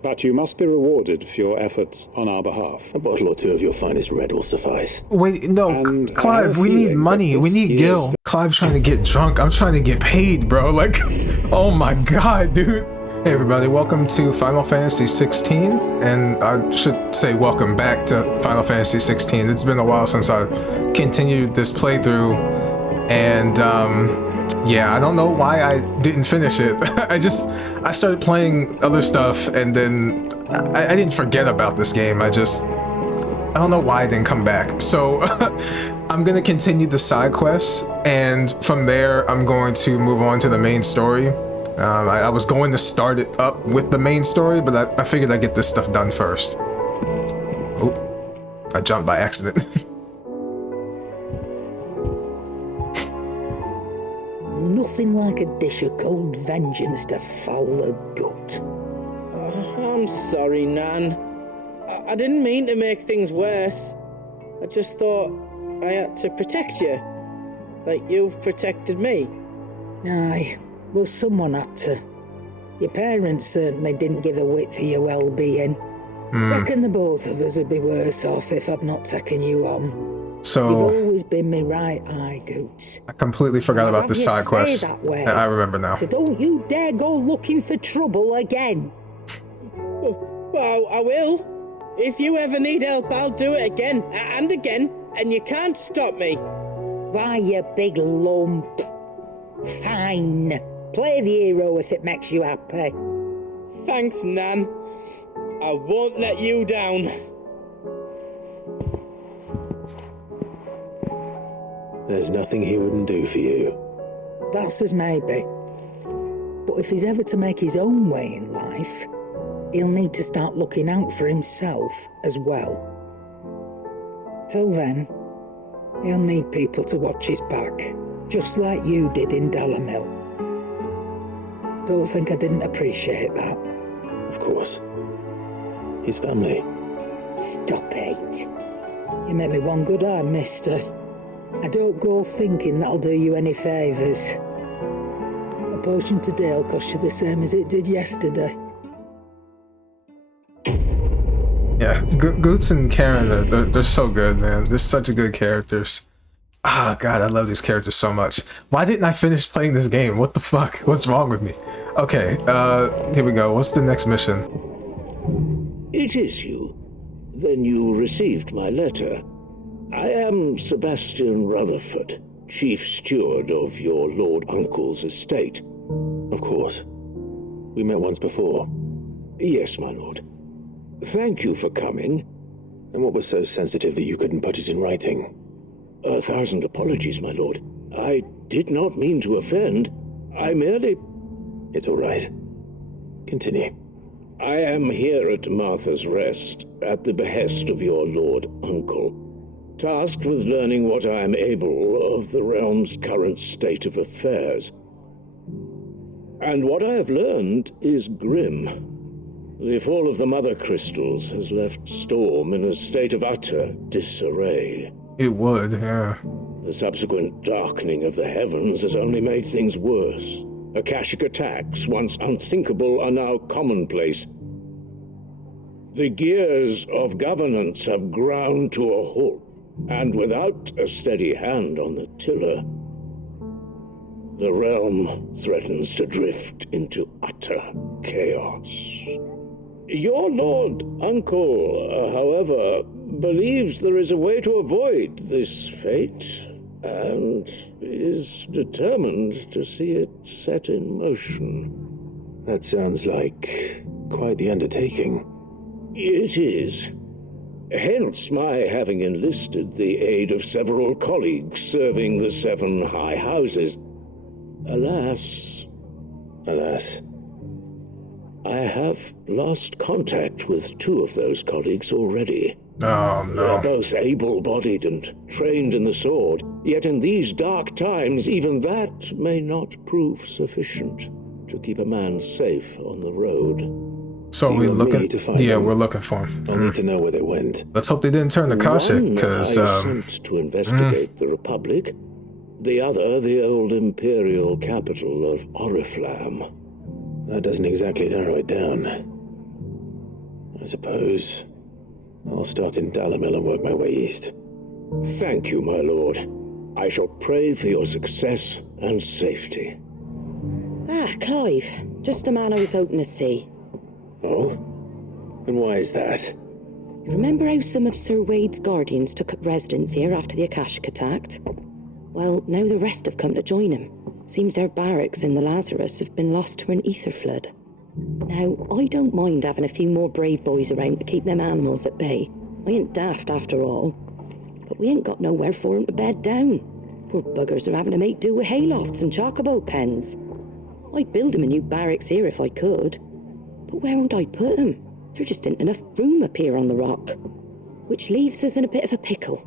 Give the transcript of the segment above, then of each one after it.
But you must be rewarded for your efforts on our behalf. A bottle or two of your finest red will suffice. Wait, no, And Clive, we need money. We need Gil. Clive's trying to get drunk. I'm trying to get paid, bro. Like, oh my god, dude. Hey everybody, welcome to Final Fantasy 16, and I should say welcome back to Final Fantasy 16. It's been a while since I continued this playthrough, and yeah, I don't know why I didn't finish it. I started playing other stuff, and then I didn't forget about this game. I don't know why I didn't come back. So I'm gonna continue the side quests, and from there I'm going to move on to the main story. I was going to start it up with the main story, but I figured I'd get this stuff done first. Oh, I jumped by accident. Nothing like a dish of cold vengeance to foul the gut. Oh, I'm sorry, Nan. I didn't mean to make things worse. I just thought I had to protect you. Like you've protected me. Aye. Well, someone had to. Your parents certainly didn't give a whit for your well-being. Reckon the both of us would be worse off if I'd not taken you on. So You've always been me right eye, Goots. I completely forgot about this side quest. I remember now. So don't you dare go looking for trouble again. Well, I will. If you ever need help, I'll do it again and again, and you can't stop me. Why, you big lump. Fine. Play the hero if it makes you happy. Thanks, Nan. I won't let you down. There's nothing he wouldn't do for you. That's as maybe. But if he's ever to make his own way in life, he'll need to start looking out for himself as well. Till then, he'll need people to watch his back, just like you did in Dalamil. Don't think I didn't appreciate that. Of course. His family. Stop it. You make me one good eye, mister. I don't go thinking that'll do you any favours. A potion today will cost you the same as it did yesterday. Yeah, Goots and Karen, they're so good, man. They're such good characters. Ah, God, I love these characters so much. Why didn't I finish playing this game? What the fuck? What's wrong with me? Okay, here we go. What's the next mission? It is you. Then you received my letter. I am Sebastian Rutherford, Chief Steward of your Lord Uncle's estate. Of course. We met once before. Yes, my lord. Thank you for coming. And what was so sensitive that you couldn't put it in writing? 1,000 apologies, my lord. I did not mean to offend. I merely... It's all right. Continue. I am here at Martha's Rest, at the behest of your Lord Uncle, tasked with learning what I am able of the realm's current state of affairs. And what I have learned is grim. The fall of the Mother Crystals has left Storm in a state of utter disarray. It would, yeah. The subsequent darkening of the heavens has only made things worse. Akashic attacks, once unthinkable, are now commonplace. The gears of governance have ground to a halt, and without a steady hand on the tiller, the realm threatens to drift into utter chaos. Your Lord Uncle, however, believes there is a way to avoid this fate, and is determined to see it set in motion. That sounds like quite the undertaking. It is. Hence my having enlisted the aid of several colleagues serving the 7 high houses. Alas, I have lost contact with 2 of those colleagues already. Oh, no. They are both able-bodied and trained in the sword, yet in these dark times, even that may not prove sufficient to keep a man safe on the road. So we're looking to find yeah, them. we're looking for him. I need to know where they went. Let's hope they didn't turn to Kashyyyk, One because I sent to investigate the Republic, the other the old imperial capital of Oriflamme. That doesn't exactly narrow it down. I suppose I'll start in Dalamil and work my way east. Thank you, my lord. I shall pray for your success and safety. Ah, Clive. Just the man I was hoping to see. Oh? And why is that? You remember how some of Sir Wade's guardians took up residence here after the Akashic attacked? Well, now the rest have come to join him. Seems their barracks in the Lazarus have been lost to an ether flood. Now, I don't mind having a few more brave boys around to keep them animals at bay. I ain't daft after all. But we ain't got nowhere for 'em to bed down. Poor buggers are having to make do with haylofts and chocobo pens. I'd build 'em a new barracks here if I could. But where would I put 'em? There just ain't enough room up here on the rock. Which leaves us in a bit of a pickle.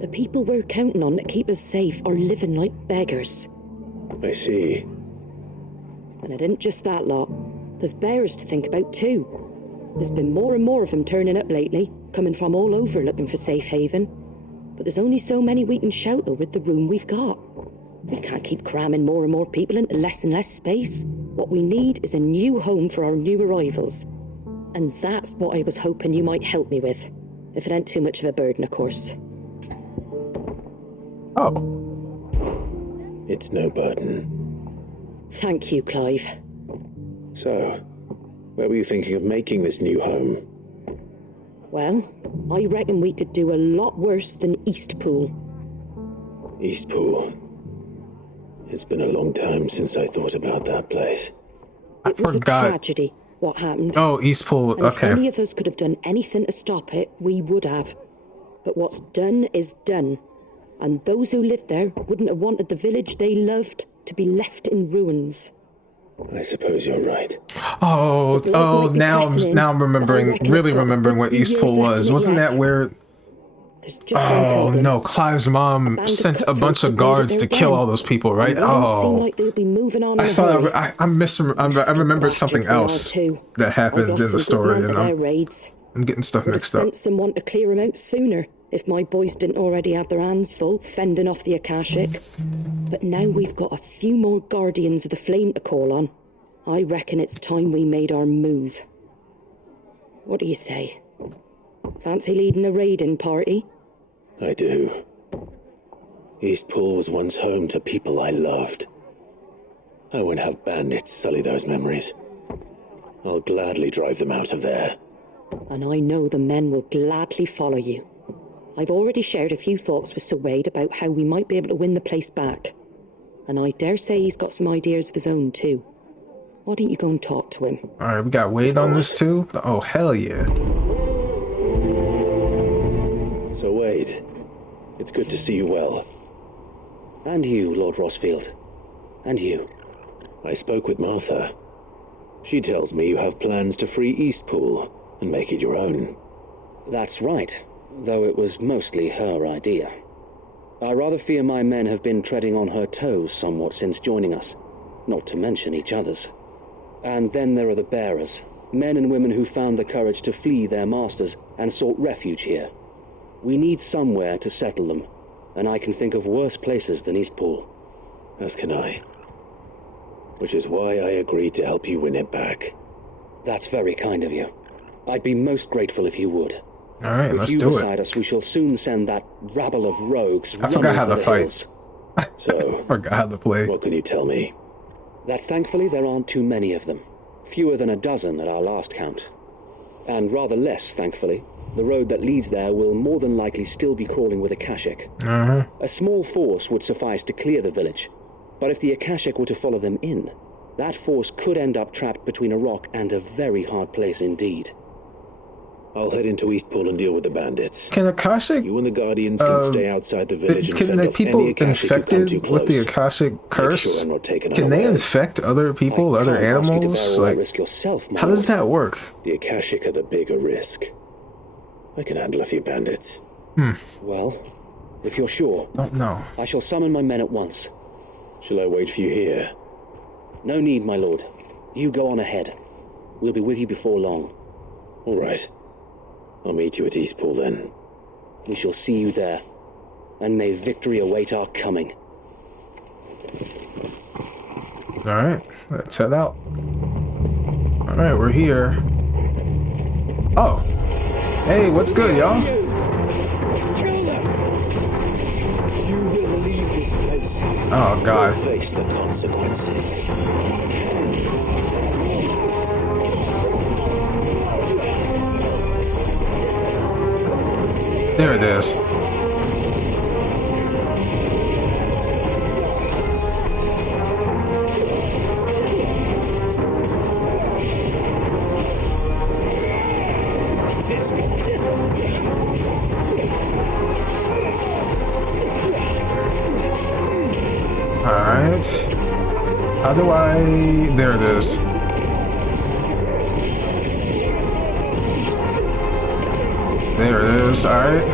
The people we're counting on to keep us safe are living like beggars. I see. And it isn't just that lot. There's bears to think about too. There's been more and more of them turning up lately, coming from all over looking for safe haven. But there's only so many we can shelter with the room we've got. We can't keep cramming more and more people into less and less space. What we need is a new home for our new arrivals. And that's what I was hoping you might help me with. If it ain't too much of a burden, of course. Oh. It's no burden. Thank you, Clive. So, where were you thinking of making this new home? Well, I reckon we could do a lot worse than Eastpool. Eastpool. It's been a long time since I thought about that place. It was a tragedy, what happened. Oh, Eastpool, and okay. If any of us could have done anything to stop it, we would have. But what's done is done. And those who lived there wouldn't have wanted the village they loved to be left in ruins. I suppose you're right. Oh, now I'm remembering, really remembering what Eastpool was. Wasn't that where... Oh no, Clive's mom sent a bunch of guards to kill all those people, right? Oh, I thought I remembered something else that happened in the story, and I'm getting stuff mixed up. Sent someone to clear them out sooner if my boys didn't already have their hands full fending off the Akashic. But now we've got a few more guardians of the flame to call on. I reckon it's time we made our move. What do you say? Fancy leading a raiding party? I do. Eastpool was once home to people I loved. I won't have bandits sully those memories. I'll gladly drive them out of there. And I know the men will gladly follow you. I've already shared a few thoughts with Sir Wade about how we might be able to win the place back. And I dare say he's got some ideas of his own too. Why don't you go and talk to him? Alright, we got Wade on this too? Oh, hell yeah. So Wade, it's good to see you well. And you, Lord Rossfield. And you. I spoke with Martha. She tells me you have plans to free Eastpool and make it your own. That's right, though it was mostly her idea. I rather fear my men have been treading on her toes somewhat since joining us, not to mention each other's. And then there are the bearers, men and women who found the courage to flee their masters and sought refuge here. We need somewhere to settle them, and I can think of worse places than Eastpool. As can I. Which is why I agreed to help you win it back. That's very kind of you. I'd be most grateful if you would. Alright, let's do it. With you beside us, we shall soon send that rabble of rogues. I forgot how to fight. So, forgot how to play. What can you tell me? That thankfully there aren't too many of them. Fewer than a dozen at our last count. And rather less, thankfully. The road that leads there will more than likely still be crawling with Akashic. A small force would suffice to clear the village. But if the Akashic were to follow them in, that force could end up trapped between a rock and a very hard place indeed. I'll head into Eastpool and deal with the bandits. Can Akashic... You and the Guardians can stay outside the village and can fend the off people any Akashic who come too infected with the close. Akashic curse, Sure I'm not taken can they unaware. infect other people, other animals? Like, risk yourself, how does that work? The Akashic are the bigger risk. I can handle a few bandits. Well, if you're sure, Don't know. I shall summon my men at once. Shall I wait for you here? No need, my lord. You go on ahead. We'll be with you before long. All right. I'll meet you at Eastpool then. We shall see you there. And may victory await our coming. Alright, let's head out. Alright, we're here. Oh. Hey, what's good, y'all? Oh, God. Face the consequences. There it is. Alright. How do I... There it is. There it is, alright.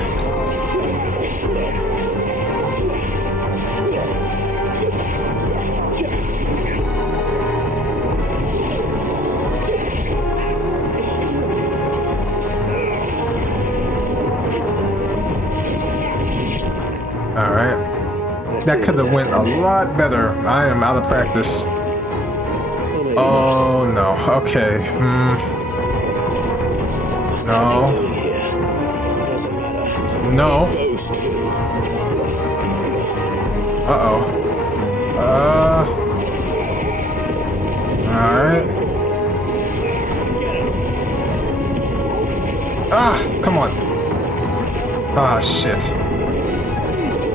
Alright. That could have went a lot better. I am out of practice. Oh no. Okay. No. No. Uh-oh. Alright. Ah, come on. Ah, shit.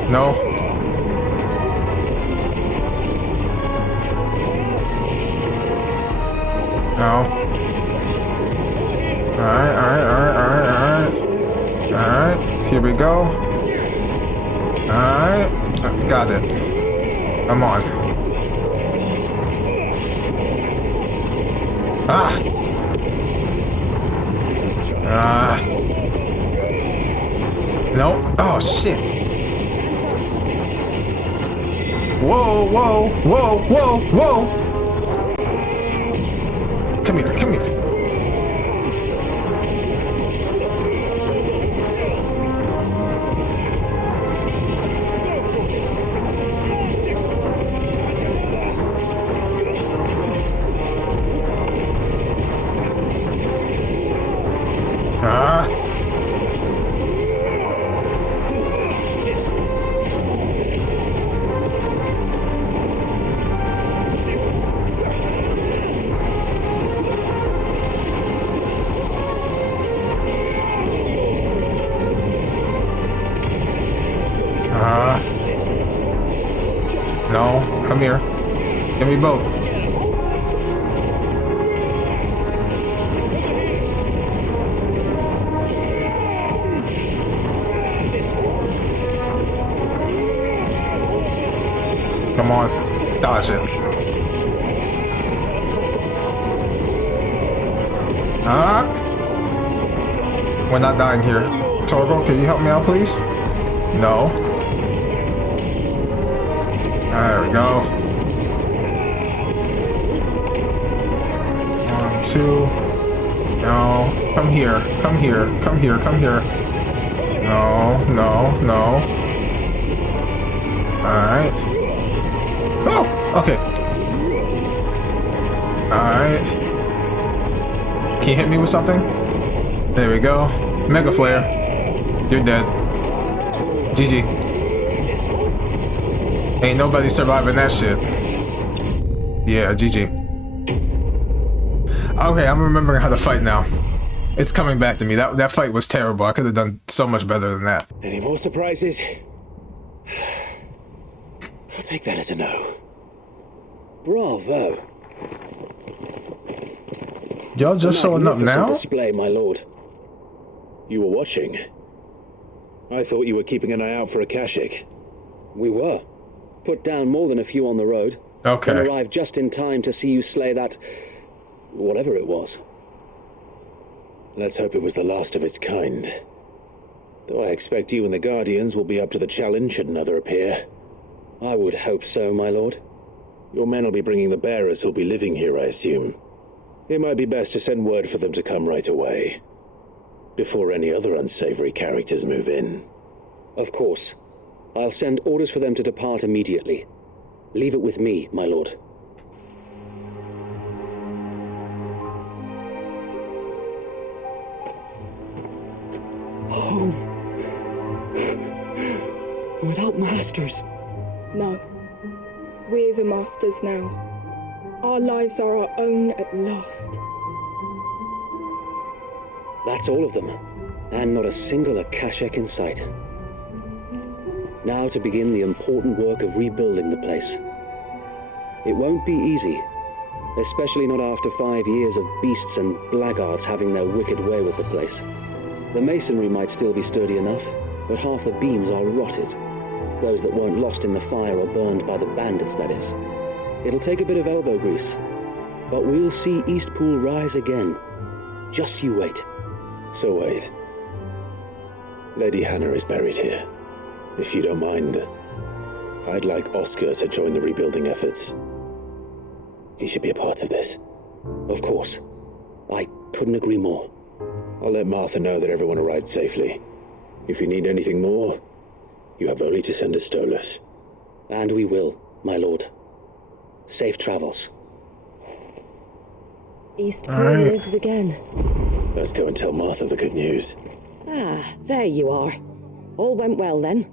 No. No. Alright. Alright, here we go. Alright, got it. Come on. No. Oh, shit. Whoa. Come here. No, come here. Give me both. Come on, dodge it. We're not dying here. Torgo, can you help me out, please? No. There we go. 1, 2. No. Come here. No. Alright. Oh! Okay. Alright. Can you hit me with something? There we go. Mega Flare. You're dead. GG. Ain't nobody surviving that shit. Yeah, GG. Okay, I'm remembering how to fight now. It's coming back to me. That fight was terrible. I could have done so much better than that. Any more surprises? I'll take that as a no. Bravo. Y'all just showing up now? Display, my lord. You were watching. I thought you were keeping an eye out for a Akashic. We were. Put down more than a few on the road. Okay. And arrived just in time to see you slay that... whatever it was. Let's hope it was the last of its kind. Though I expect you and the Guardians will be up to the challenge should another appear. I would hope so, my lord. Your men will be bringing the bearers who'll be living here, I assume. It might be best to send word for them to come right away, before any other unsavory characters move in. Of course. I'll send orders for them to depart immediately. Leave it with me, my lord. Home. Without masters. No. We're the masters now. Our lives are our own at last. That's all of them, and not a single Akashic in sight. Now to begin the important work of rebuilding the place. It won't be easy, especially not after 5 years of beasts and blackguards having their wicked way with the place. The masonry might still be sturdy enough, but half the beams are rotted. Those that weren't lost in the fire or burned by the bandits, that is. It'll take a bit of elbow grease, but we'll see Eastpool rise again. Just you wait. So wait. Lady Hannah is buried here. If you don't mind, I'd like Oscar to join the rebuilding efforts. He should be a part of this. Of course. I couldn't agree more. I'll let Martha know that everyone arrived safely. If you need anything more, you have only to send a Stolas. And we will, my lord. Safe travels. Eastpool lives again. Let's go and tell Martha the good news. Ah, there you are. All went well then.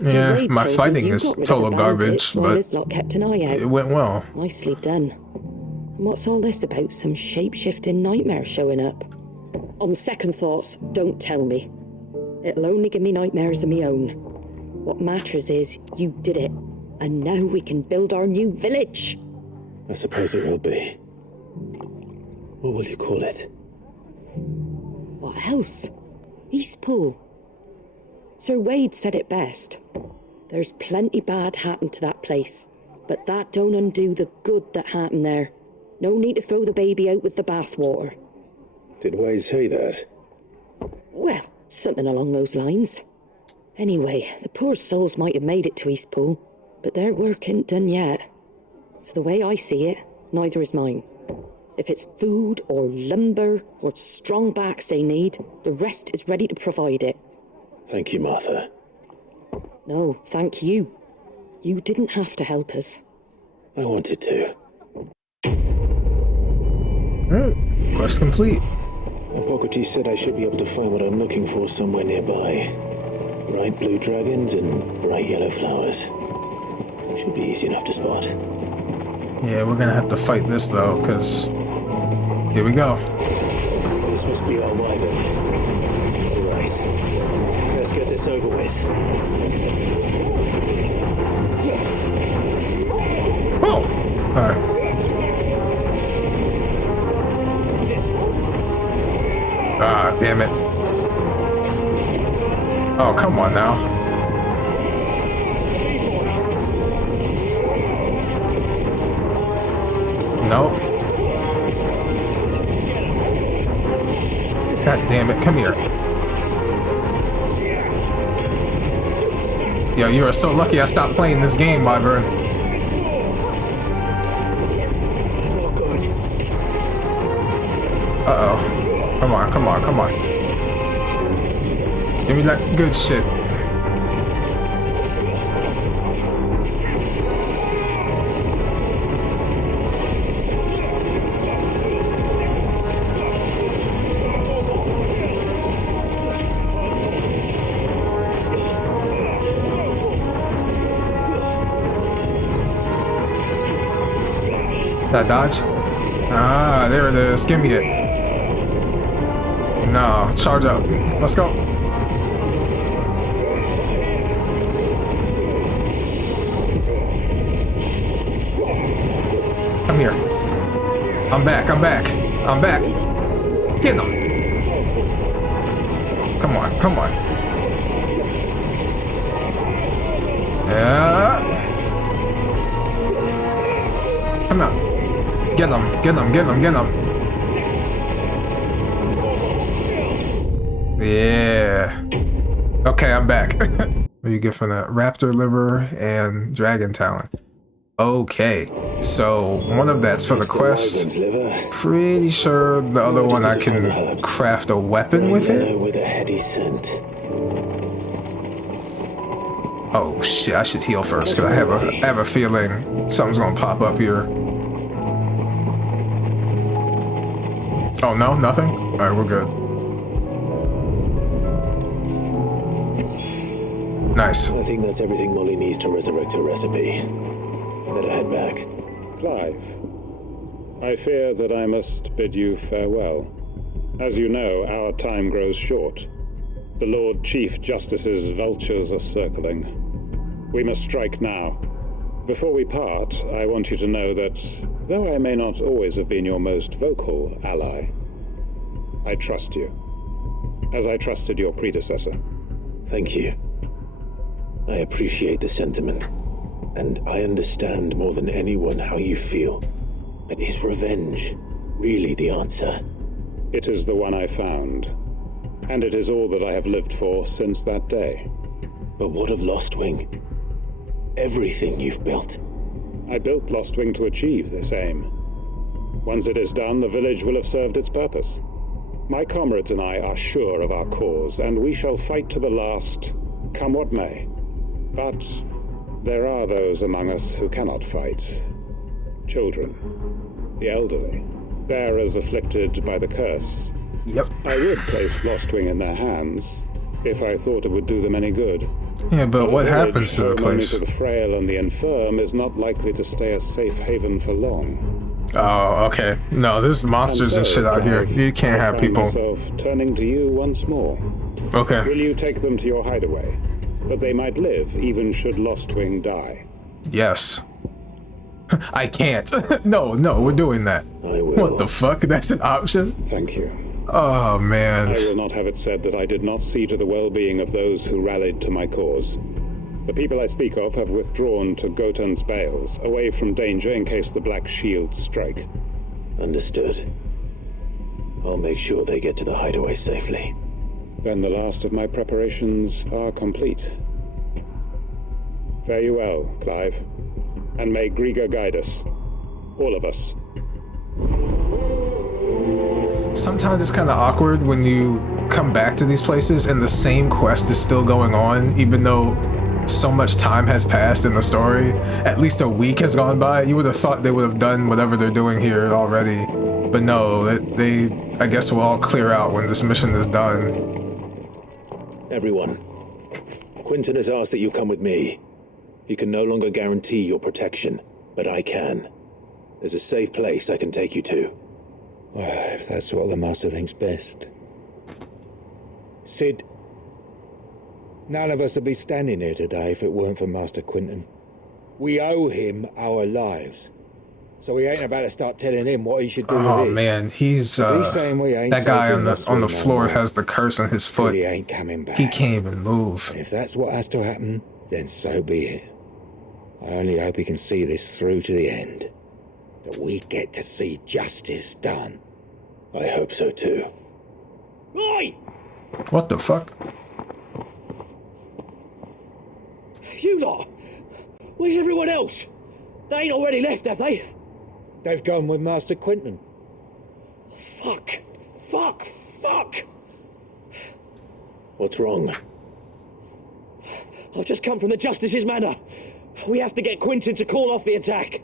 Yeah, Wade my told me fighting you is got rid of total the garbage, bandits while but his lot kept an eye out. it went well. Nicely done. And what's all this about some shape-shifting nightmare showing up? On second thoughts, don't tell me. It'll only give me nightmares of me own. What matters is you did it, and now we can build our new village. I suppose it will be. What will you call it? What else? Eastpool. Sir Wade said it best. There's plenty bad happened to that place, but that don't undo the good that happened there. No need to throw the baby out with the bathwater. Did Wade say that? Well, something along those lines. Anyway, the poor souls might have made it to Eastpool, but their work ain't done yet. So the way I see it, neither is mine. If it's food or lumber or strong backs they need, the rest is ready to provide it. Thank you, Martha. No, thank you. You didn't have to help us. I wanted to. Alright, quest complete. Hippocrates said I should be able to find what I'm looking for somewhere nearby. Bright blue dragons and bright yellow flowers. Should be easy enough to spot. Yeah, we're gonna have to fight this though, because here we go. This must be our wagon. Alright, let's get this over with. Oh! Alright. Ah, damn it. Oh, come on now. Nope. God damn it, come here. Yo, you are so lucky I stopped playing this game, Wyvern. Uh-oh. Come on, come on, come on. Give me that good shit. That dodge? Ah, there it is. Give me it. No, charge up. Let's go. Come here. I'm back, I'm back. I'm back. Get them. Come on, come on. Yeah. Come on. Get them, get them, get them, get them. Yeah. Okay, I'm back. What do you get from that? Raptor liver and dragon talon. Okay, so one of that's for the quest. Pretty sure the other one I can craft a weapon with it. With a heady scent. Oh shit, I should heal first because I have a feeling something's gonna pop up here. Oh no, nothing? Alright, we're good. Nice. I think that's everything Molly needs to resurrect her recipe. Better head back. Clive, I fear that I must bid you farewell. As you know, our time grows short. The Lord Chief Justice's vultures are circling. We must strike now. Before we part, I want you to know that, though I may not always have been your most vocal ally, I trust you, as I trusted your predecessor. Thank you. I appreciate the sentiment, and I understand more than anyone how you feel. But is revenge really the answer? It is the one I found, and it is all that I have lived for since that day. But what of Lostwing? Everything you've built. I built Lostwing to achieve this aim. Once it is done, the village will have served its purpose. My comrades and I are sure of our cause, and we shall fight to the last, come what may. But there are those among us who cannot fight. Children, the elderly, bearers afflicted by the curse. Yep. I would place Lostwing in their hands, if I thought it would do them any good. Yeah, but what happens to the home only place? to the frail and the infirm is not likely to stay a safe haven for long. Oh, okay. No, there's monsters and shit out here. You can't have people. Myself turning to you once more. Okay. Will you take them to your hideaway, that they might live even should Lostwing die? Yes. I can't. No, we're doing that. I will. What the fuck? That's an option? Thank you. Oh, I man. will not have it said that I did not see to the well-being of those who rallied to my cause. The people I speak of have withdrawn to Gotan's Bales, away from danger in case the Black Shields strike. Understood. I'll make sure they get to the hideaway safely. Then the last of my preparations are complete. Fare you well, Clive. And may Griga guide us. All of us. Sometimes it's kind of awkward when you come back to these places and the same quest is still going on, even though so much time has passed in the story. At least a week has gone by. You would have thought they would have done whatever they're doing here already. But no, they I guess will all clear out when this mission is done. Everyone, Quentin has asked that you come with me. He can no longer guarantee your protection, but I can. There's a safe place I can take you to. If that's what the Master thinks best. Sid, none of us would be standing here today if it weren't for Master Quentin. We owe him our lives. So we ain't about to start telling him what he should do with Oh his. man, he's saying we ain't that guy safe on the enough floor no more, has the curse on his foot. he ain't coming back. He can't even move. And if that's what has to happen, then so be it. I only hope he can see this through to the end. That we get to see justice done. I hope so too. Oi! What the fuck? You lot! Where's everyone else? They ain't already left, have they? They've gone with Master Quentin. Fuck! What's wrong? I've just come from the Justice's manor. We have to get Quentin to call off the attack.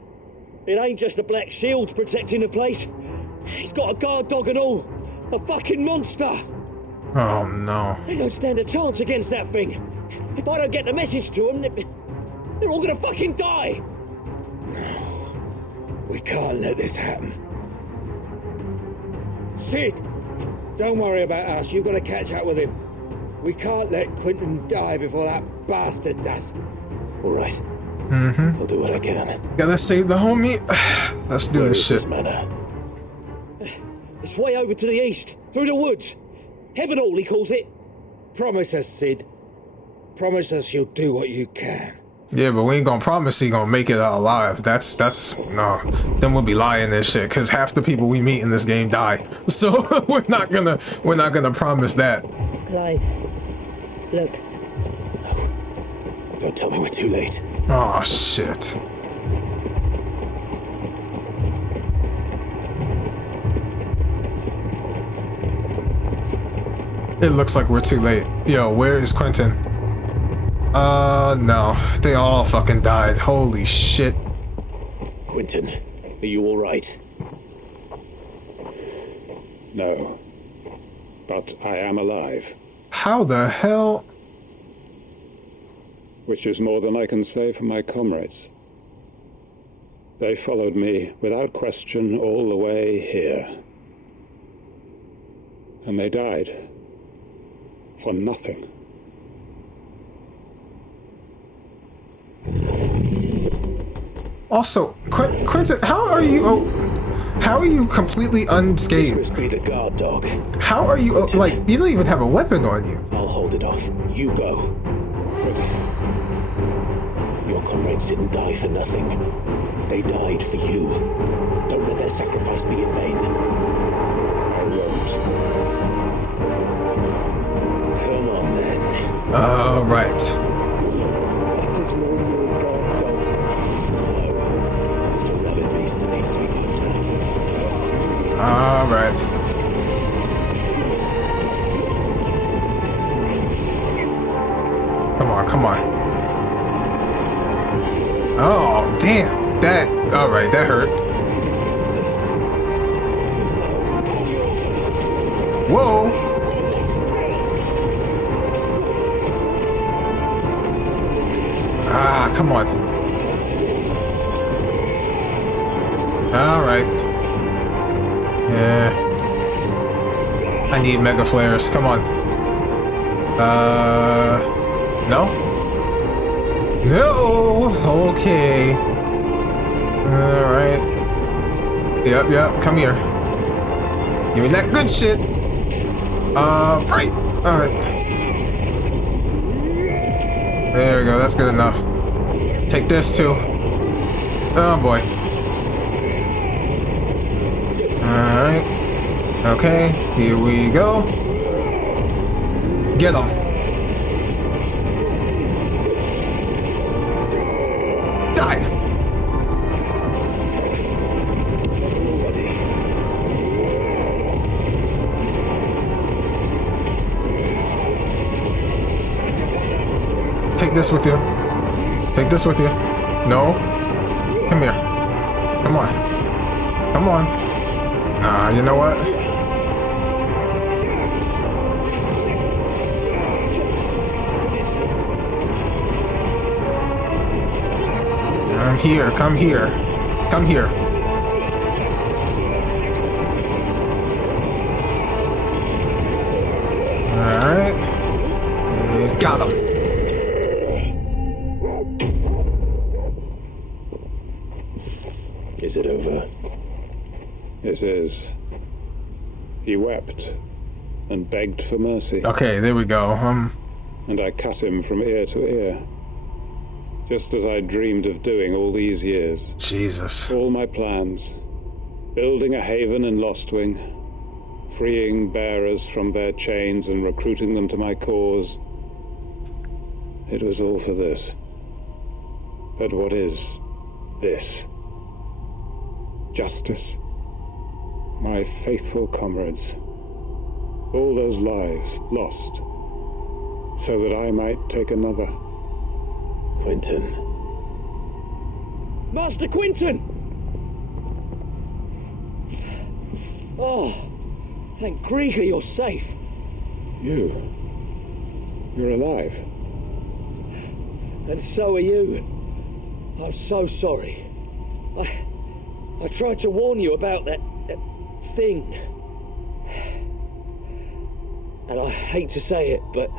It ain't just the Black Shields protecting the place. He's got a guard dog and all. A fucking monster. Oh no. They don't stand a chance against that thing. If I don't get the message to them, they're all gonna fucking die. We can't let this happen. Sid, don't worry about us. You've got to catch up with him. We can't let Quentin die before that bastard does. All right. I'll do what I can. Gotta save the homie. Let's do Where this is shit. this manor? It's way over to the east, through the woods. Heaven Hall, he calls it. Promise us, Sid. Promise us you'll do what you can. Yeah, but we ain't gonna promise he gonna make it out alive. That's no. Then we'll be lying and shit. Cause half the people we meet in this game die. So we're not gonna promise that. Clive, look. Don't tell me we're too late. Oh shit. It looks like we're too late. Yo, where is Quentin? No. They all fucking died. Holy shit. Quentin, are you all right? No. But I am alive. How the hell? which is more than I can say for my comrades. They followed me without question all the way here. And they died for nothing. Also, Quentin, how are you completely unscathed? This must be the guard dog. How are you, like, you don't even have a weapon on you? I'll hold it off. You go. Your comrades didn't die for nothing. They died for you. Don't let their sacrifice be in vain. I won't. Come on, then. Right. That is no more guard dog. No. It's a rabid beast that needs to be put down. Alright. Come on. Oh, damn. Alright, that hurt. Whoa. Come on. Alright. Yeah. I need mega flares. Come on. No? No! Okay. Alright. Yep, come here. Give me that good shit. Right. Alright. There we go, that's good enough. Take this too. Oh boy. Alright. Okay, here we go. Get him. Die. Take this with you. Take this with you. No. Come here. Come on. Come on. You know what? I'm here. Come here. Come here. Alright. Got him. Is it over? It is. He wept and begged for mercy. Okay, there we go. And I cut him from ear to ear. Just as I dreamed of doing all these years. Jesus. All my plans. Building a haven in Lostwing. Freeing bearers from their chains and recruiting them to my cause. It was all for this. But what is this? Justice. My faithful comrades. All those lives lost. So that I might take another. Quentin. Master Quentin! Oh, thank Grieger you're safe. You're alive. And so are you. I'm so sorry. I tried to warn you about that thing. And I hate to say it, but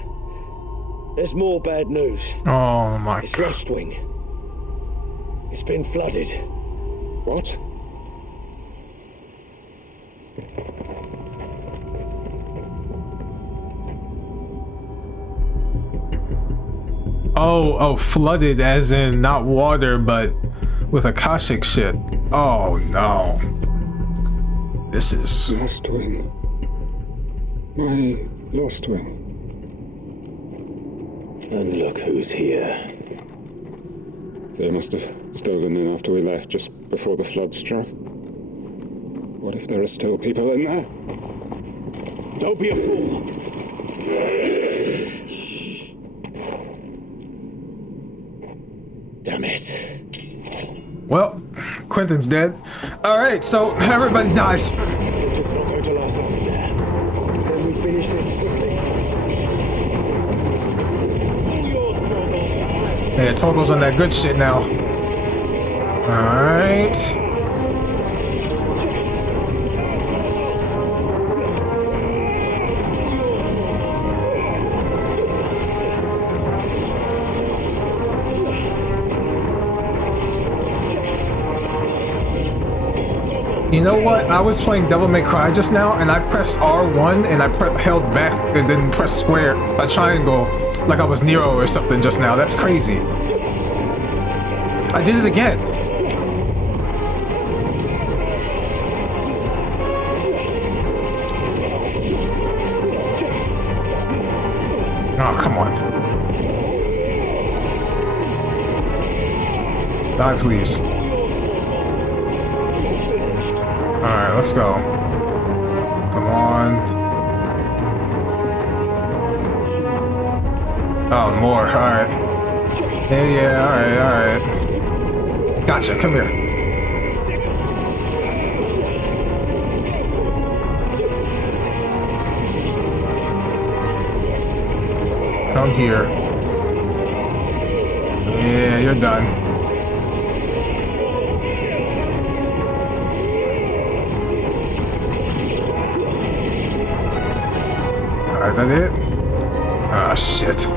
there's more bad news. Oh my It's God. Lostwing. It's been flooded. What? Oh, flooded as in not water, but with Akashic shit. Oh no. This is... Lostwing. My Lostwing. And look who's here. They must have stolen in after we left, just before the flood struck. What if there are still people in there? Don't be a fool. Damn it. Well, Quentin's dead. Alright, so everybody dies. It's not going to last long in there. Then we finish this quickly. All yours, Drogo. Yeah, Togo's on that good shit now. Alright. You know what? I was playing Devil May Cry just now, and I pressed R1 and I held back and then pressed square, a triangle, like I was Nero or something just now. That's crazy. I did it again. Oh, come on. Die, please. Alright, let's go. Come on. Oh, more. Alright. Yeah, alright. Gotcha, come here. Come here. Yeah, you're done. Alright, that it? Ah, shit.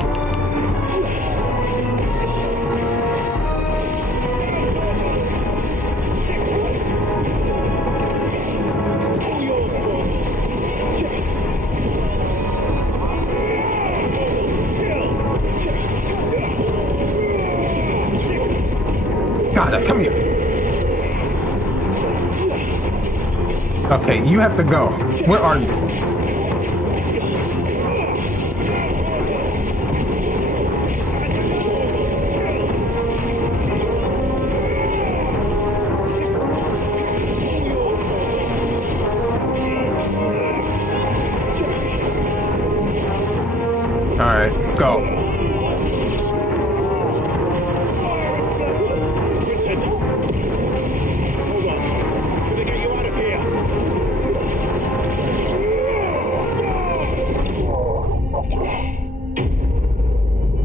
Got it, come here. Okay, you have to go. Where are you? Alright, go.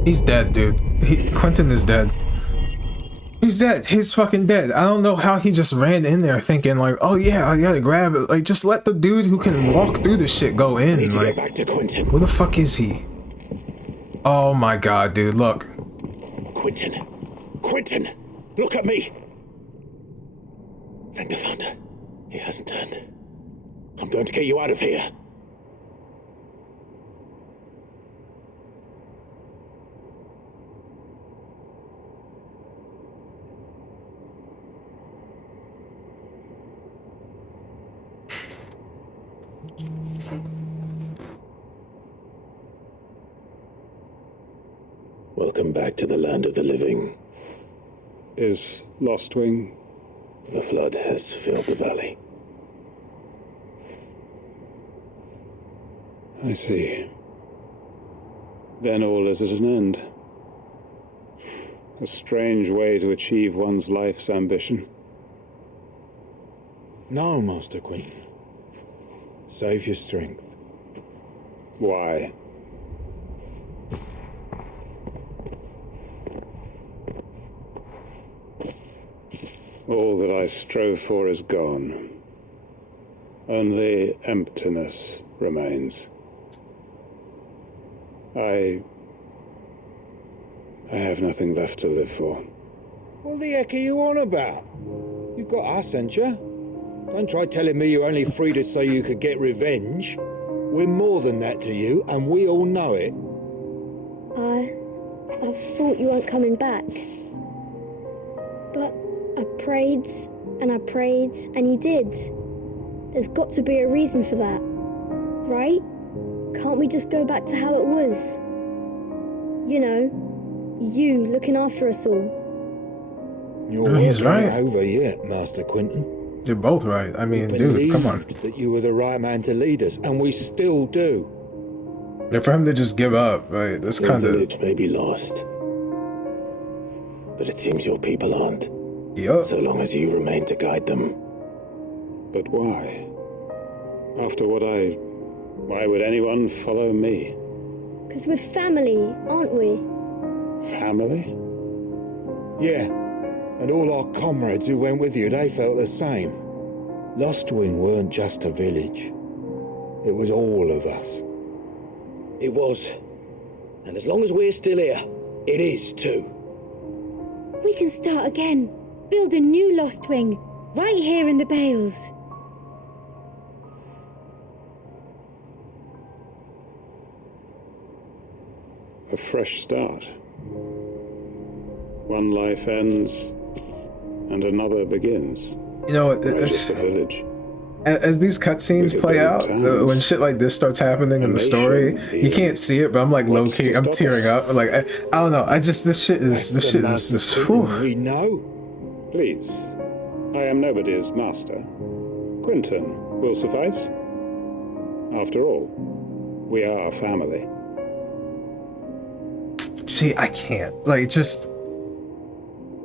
He's dead, dude. Quentin is dead. He's dead. He's fucking dead. I don't know how he just ran in there thinking like, oh yeah, I gotta grab it. Like, just let the dude who can walk through this shit go in. Need to like, get back to Quentin. Who the fuck is he? Oh my god, dude, look. Quentin. Quentin! Look at me! Thank the Founder. He hasn't turned. I'm going to get you out of here. Welcome back to the land of the living. Is Lostwing? The flood has filled the valley. I see. Then all is at an end. A strange way to achieve one's life's ambition. No, Master Quentin. Save your strength. Why? All that I strove for is gone. Only emptiness remains. I have nothing left to live for. What the heck are you on about? You've got us, ain't you? Don't try telling me you only freed us so you could get revenge. We're more than that to you, and we all know it. I thought you weren't coming back. But I prayed, and you did. There's got to be a reason for that, right? Can't we just go back to how it was? You know, you looking after us all. Your He's work right. ain't over yet, Master Quentin. You're both right. I mean, We dude, come on. believed that you were the right man to lead us, and we still do. Yeah, for him to just give up, right? That's The kind of. village may be lost, but it seems your people aren't. Yup. So long as you remain to guide them. But why? After what why would anyone follow me? 'Cause we're family, aren't we? Family? Yeah, and all our comrades who went with you, they felt the same. Lostwing weren't just a village. It was all of us. It was. And as long as we're still here, it is too. We can start again. Build a new Lostwing, right here in the Bales. A fresh start. One life ends, and another begins. You know, It's a village. As these cutscenes play out, when shit like this starts happening in the story, you can't see it, but I'm like low key, I'm tearing up. Like I don't know. This shit is just. We know. Please, I am nobody's master. Quinton will suffice. After all, we are family. See, I can't. Like, just...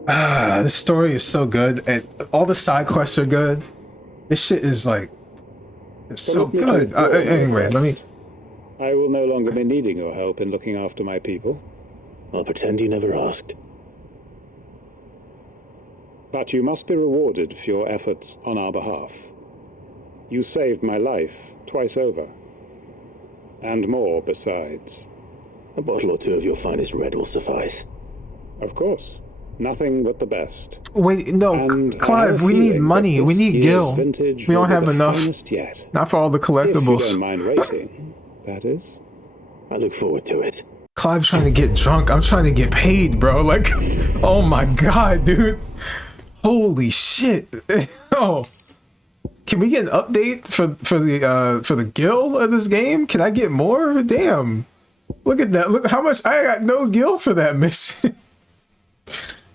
this story is so good, and all the side quests are good. This shit is, like... It's so good. Anyway, let me... I will no longer be needing your help in looking after my people. I'll pretend you never asked. But you must be rewarded for your efforts on our behalf. You saved my life twice over. And more besides. A bottle or two of your finest red will suffice. Of course. Nothing but the best. Wait, no, Clive, we need money. We need Gil. We don't have enough. Not for all the collectibles. If you don't mind waiting, that is. I look forward to it. Clive's trying to get drunk. I'm trying to get paid, bro. Like, oh my god, dude. Holy shit. Oh. Can we get an update for the Gil of this game? Can I get more? Damn. Look at that. Look how much I got. No Gil for that mission.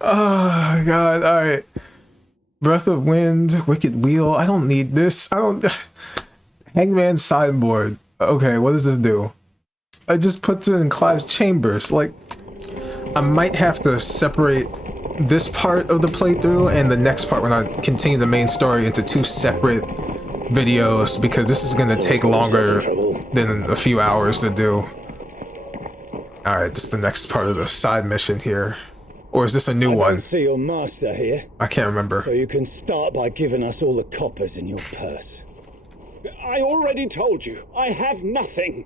Oh god. All right. Breath of Wind, Wicked Wheel. I don't need this. I don't. Hangman Sideboard. Okay, what does this do? I just put it in Clive's chambers. Like, I might have to separate this part of the playthrough and the next part when I continue the main story into two separate videos, because this is gonna take longer than a few hours to do. Alright, this is the next part of the side mission here. Or is this a new one? I see your master here. I can't remember. So you can start by giving us all the coppers in your purse. I already told you, I have nothing.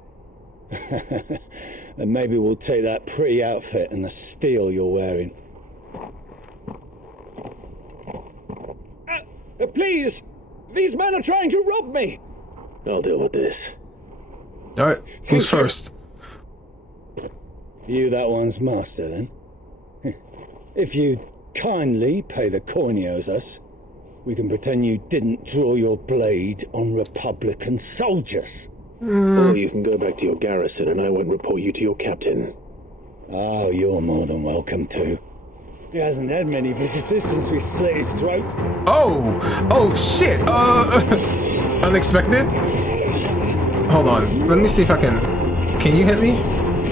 And maybe we'll take that pretty outfit and the steel you're wearing. Please! These men are trying to rob me! I'll deal with this. Alright, who's first? You that one's master, then? If you'd kindly pay the coin he owes us, we can pretend you didn't draw your blade on Republican soldiers. Or you can go back to your garrison and I won't report you to your captain. Oh, you're more than welcome to. He hasn't had many visitors since we slit his throat. Oh shit! Unexpected? Hold on, let me see if I can... Can you hit me?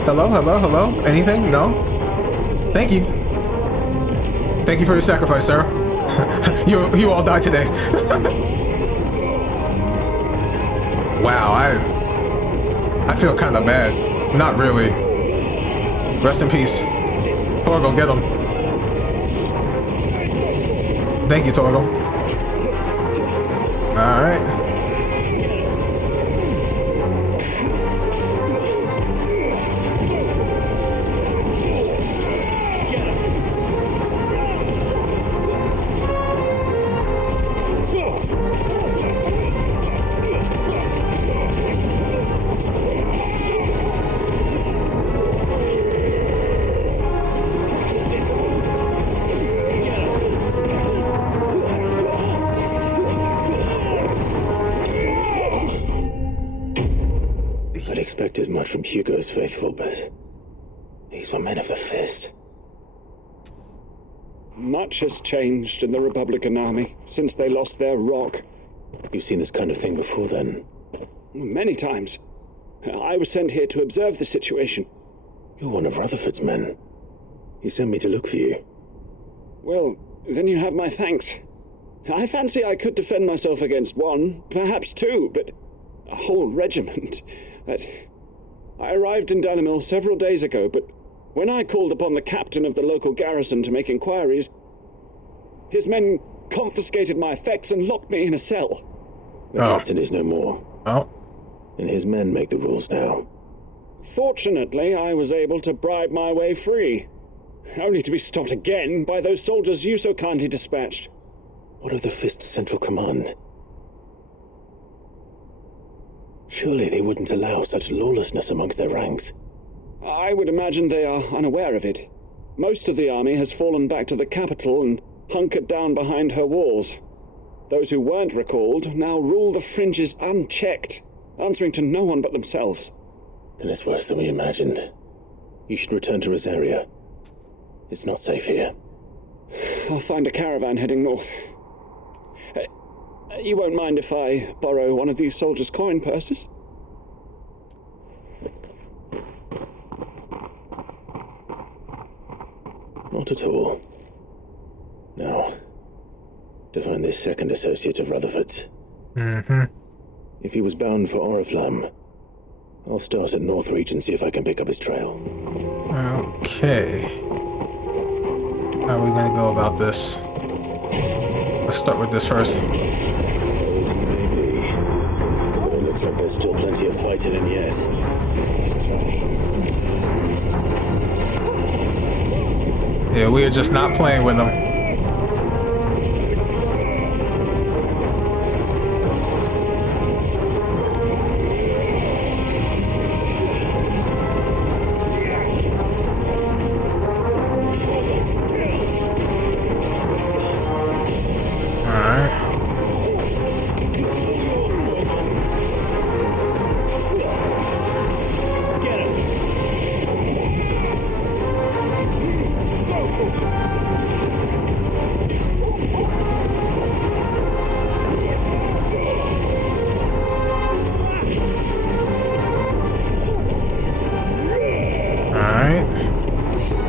Hello? Anything? No? Thank you. Thank you for your sacrifice, sir. You all died today. Wow, I feel kind of bad. Not really. Rest in peace. Torgo, get him. Thank you, Torgo. Alright. As much from Hugo's faithful, but these were men of the fist. Much has changed in the Republican Army since they lost their rock. You've seen this kind of thing before, then? Many times. I was sent here to observe the situation. You're one of Rutherford's men. He sent me to look for you. Well, then you have my thanks. I fancy I could defend myself against one, perhaps two, but a whole regiment. I arrived in Dunamill several days ago, but When I called upon the captain of the local garrison to make inquiries, his men confiscated my effects and locked me in a cell. The captain is no more. Oh. And his men make the rules now. Fortunately, I was able to bribe my way free, only to be stopped again by those soldiers you so kindly dispatched. What of the Fist Central Command? Surely they wouldn't allow such lawlessness amongst their ranks. I would imagine they are unaware of it. Most of the army has fallen back to the capital and hunkered down behind her walls. Those who weren't recalled now rule the fringes unchecked, answering to no one but themselves. Then it's worse than we imagined. You should return to Rosaria. It's not safe here. I'll find a caravan heading north. You won't mind if I borrow one of these soldiers' coin purses? Not at all. Now, to find this second associate of Rutherford's. If he was bound for Oriflamme, I'll start at Northreach and see if I can pick up his trail. Okay. How are we gonna go about this? Let's start with this first. Maybe. But it looks like there's still plenty of fighting in yet. Let's try. Yeah, we are just not playing with them.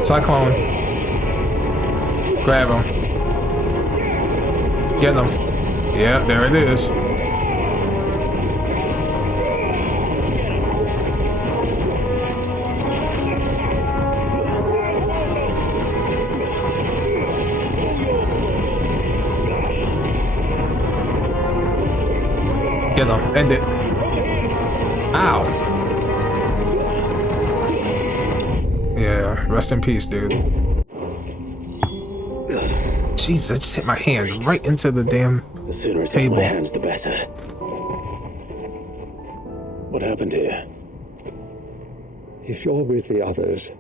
Cyclone. Grab him. Get him. Yeah, there it is. Get him. End it. Ow. Yeah, rest in peace, dude. Jeez, I just hit my hand right into the damn The sooner it's table. off my hands, the better. What happened here? If you're with the others,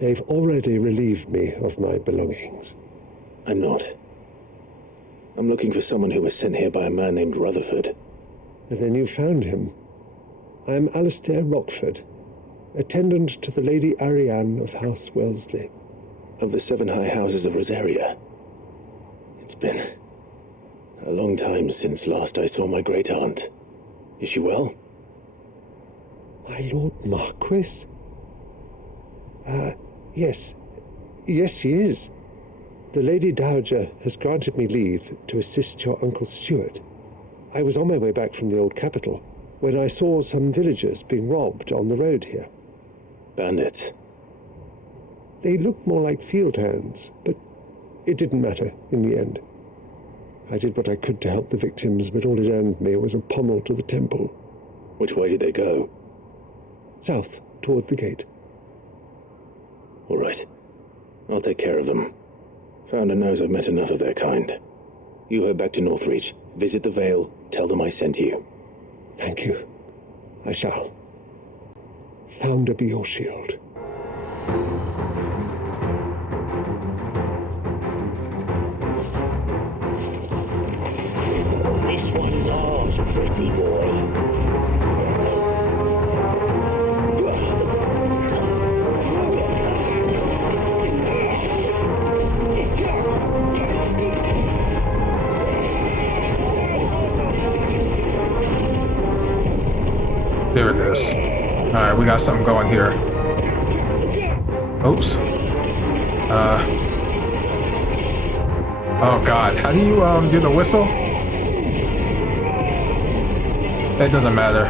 they've already relieved me of my belongings. I'm not. I'm looking for someone who was sent here by a man named Rutherford. Then you found him. I'm Alistair Rockford, attendant to the Lady Ariane of House Wellesley. Of the 7 high houses of Rosaria. It's been a long time since last I saw my great-aunt. Is she well? My Lord Marquis? Yes. Yes, she is. The Lady Dowager has granted me leave to assist your Uncle Stuart. I was on my way back from the old capital when I saw some villagers being robbed on the road here. Bandits? They looked more like field hands, but it didn't matter in the end. I did what I could to help the victims, but all it earned me was a pommel to the temple. Which way did they go? South, toward the gate. All right. I'll take care of them. Founder knows I've met enough of their kind. You head back to Northreach, visit the Vale, tell them I sent you. Thank you. I shall. Founder be your shield. This one's ours, pretty boy. There it is. Alright, we got something going here. Oops. Oh god, how do you do the whistle? It doesn't matter.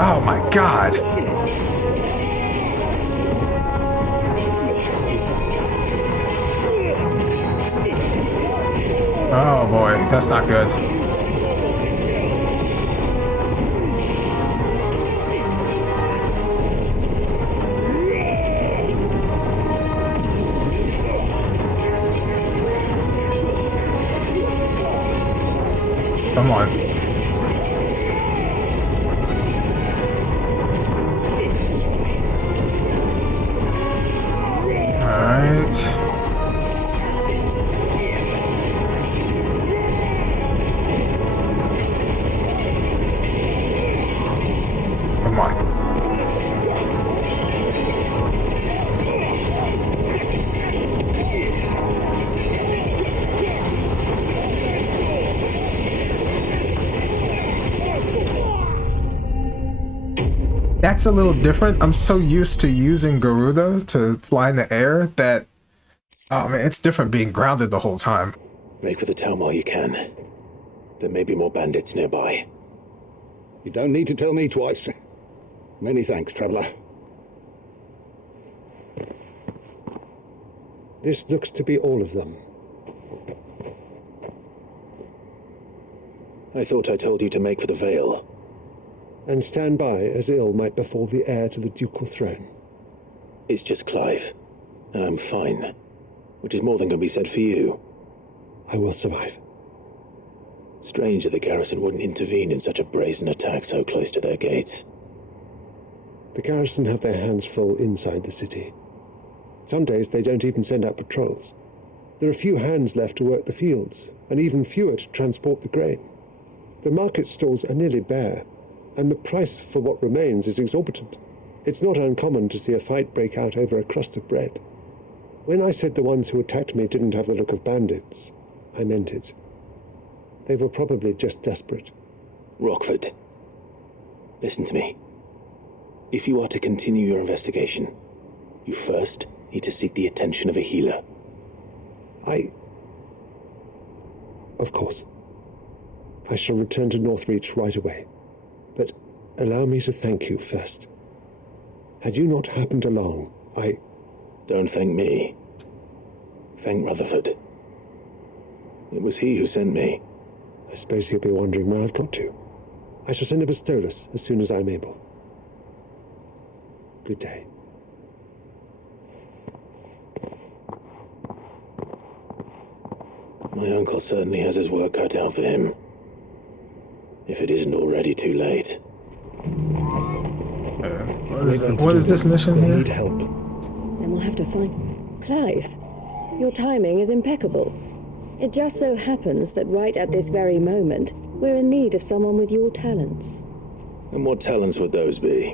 Oh my god. Oh boy, that's not good. Come on. Alright. Come on. That's a little different. I'm so used to using Garuda to fly in the air that, oh man, it's different being grounded the whole time. Make for the town while you can. There may be more bandits nearby. You don't need to tell me twice. Many thanks, traveler. This looks to be all of them. I thought I told you to make for the Vale. And stand by as ill might befall the heir to the ducal throne. It's just Clive, and I'm fine, which is more than can be said for you. I will survive. Strange that the garrison wouldn't intervene in such a brazen attack so close to their gates. The garrison have their hands full inside the city. Some days they don't even send out patrols. There are few hands left to work the fields, and even fewer to transport the grain. The market stalls are nearly bare, and the price for what remains is exorbitant. It's not uncommon to see a fight break out over a crust of bread. When I said the ones who attacked me didn't have the look of bandits, I meant it. They were probably just desperate. Rockford, listen to me. If you are to continue your investigation, you first need to seek the attention of a healer. Of course. I shall return to Northreach right away. But allow me to thank you first. Had you not happened along, Don't thank me. Thank Rutherford. It was he who sent me. I suppose he'll be wondering where I've got to. I shall send a Pistolus as soon as I'm able. Good day. My uncle certainly has his work cut out for him. If it isn't already too late. What is this mission here? Need help. Then we'll have to find... Clive, your timing is impeccable. It just so happens that right at this very moment, we're in need of someone with your talents. And what talents would those be?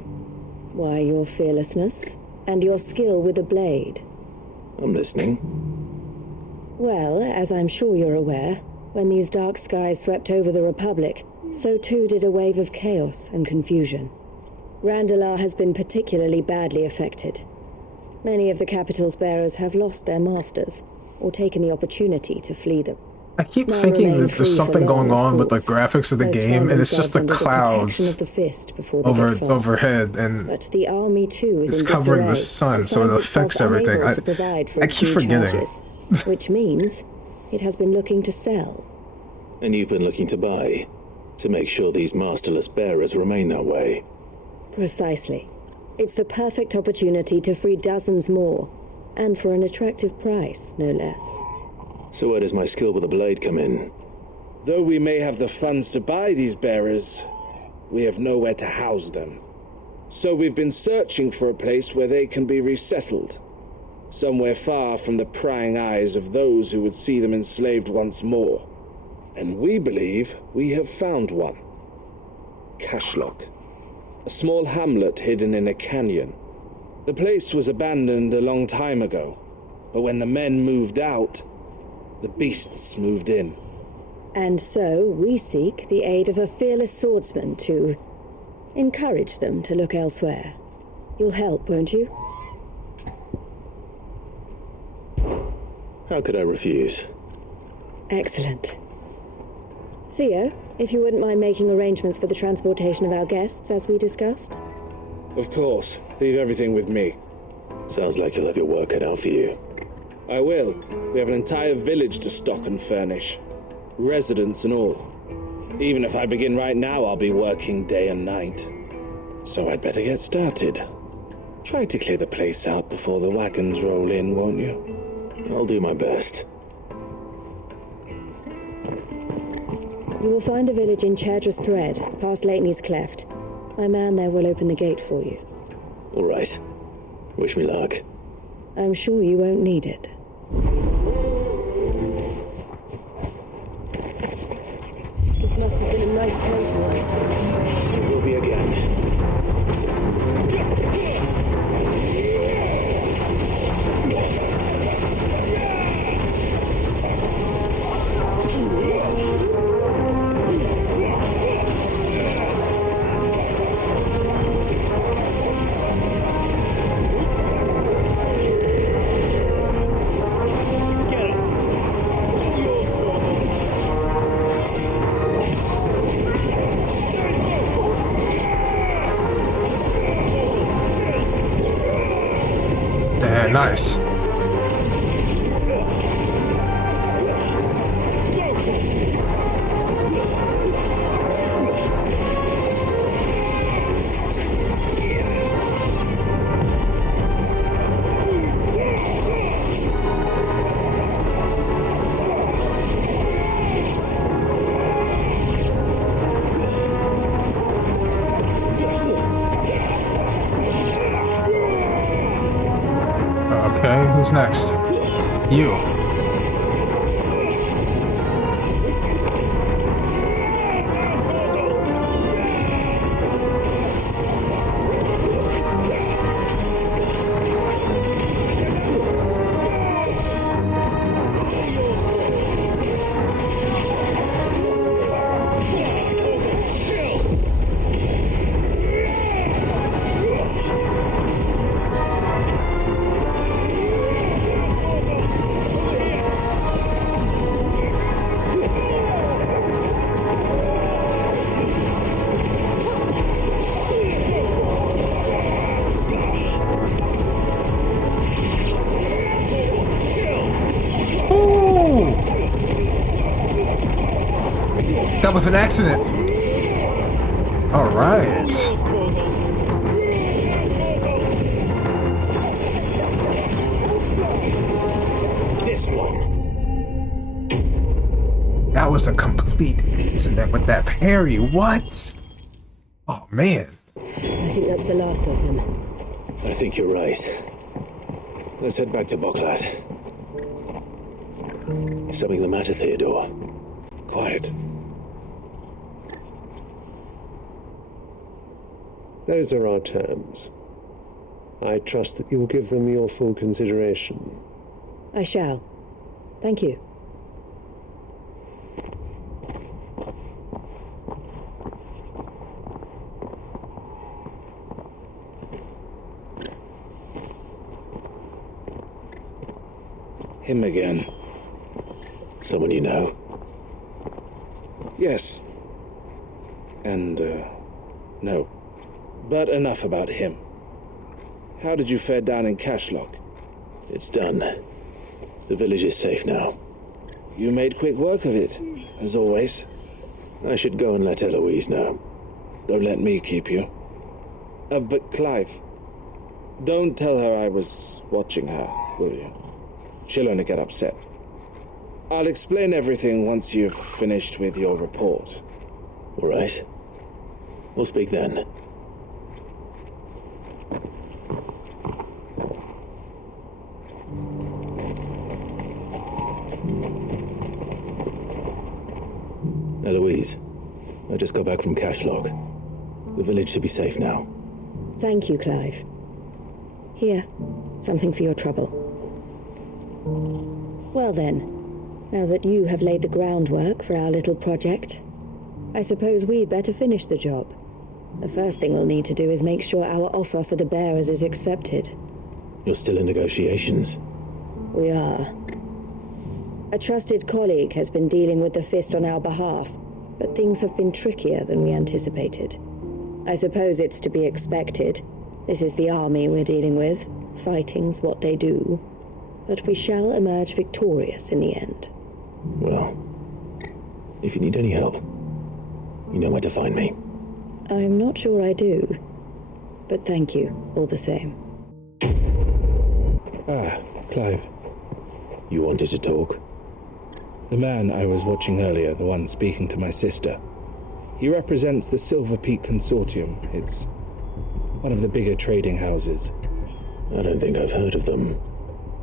Why, your fearlessness and your skill with the blade. I'm listening. Well, as I'm sure you're aware, when these dark skies swept over the Republic, so too did a wave of chaos and confusion. Randalar has been particularly badly affected. Many of the capital's bearers have lost their masters, or taken the opportunity to flee them. I keep thinking that there's something going on with the graphics of the game, and it's just the clouds overhead, and but the army too is it's covering the sun, so it affects everything. I keep forgetting. Which means it has been looking to sell. And you've been looking to buy, to make sure these masterless bearers remain that way. Precisely. It's the perfect opportunity to free dozens more, and for an attractive price, no less. So where does my skill with the blade come in? Though we may have the funds to buy these bearers, we have nowhere to house them. So we've been searching for a place where they can be resettled. Somewhere far from the prying eyes of those who would see them enslaved once more. And we believe we have found one. Cashlock. A small hamlet hidden in a canyon. The place was abandoned a long time ago, but when the men moved out, the beasts moved in. And so we seek the aid of a fearless swordsman to encourage them to look elsewhere. You'll help, won't you? How could I refuse? Excellent. Theo, If you wouldn't mind making arrangements for the transportation of our guests, as we discussed. Of course. Leave everything with me. Sounds like you'll have your work cut out for you. I will. We have an entire village to stock and furnish. Residents and all. Even if I begin right now, I'll be working day and night. So I'd better get started. Try to clear the place out before the wagons roll in, won't you? I'll do my best. You will find a village in Chairdress Thread, past Lateney's Cleft. My man there will open the gate for you. All right. Wish me luck. I'm sure you won't need it. This must have been a nice place once. It will be again. Nice. Okay, who's next? You. That was an accident. All right. This one. That was a complete accident with that parry. What? Oh man. I think that's the last of them. I think you're right. Let's head back to Butler. Is something the matter, Theodore? Quiet. Those are our terms. I trust that you will give them your full consideration. I shall. Thank you. Him again. Someone you know? Yes. And, no. But enough about him. How did you fare down in Cashlock? It's done. The village is safe now. You made quick work of it, as always. I should go and let Eloise know. Don't let me keep you. But Clive, don't tell her I was watching her, will you? She'll only get upset. I'll explain everything once you've finished with your report. All right. We'll speak then. Eloise, I just got back from Cashlock. The village should be safe now. Thank you, Clive. Here, something for your trouble. Well then, now that you have laid the groundwork for our little project, I suppose we'd better finish the job. The first thing we'll need to do is make sure our offer for the bearers is accepted. You're still in negotiations? We are. A trusted colleague has been dealing with the Fist on our behalf. But things have been trickier than we anticipated. I suppose it's to be expected. This is the army we're dealing with. Fighting's what they do. But we shall emerge victorious in the end. Well, if you need any help, you know where to find me. I'm not sure I do. But thank you, all the same. Ah, Clive. You wanted to talk? The man I was watching earlier, the one speaking to my sister, he represents the Silver Peak Consortium. It's one of the bigger trading houses. I don't think I've heard of them.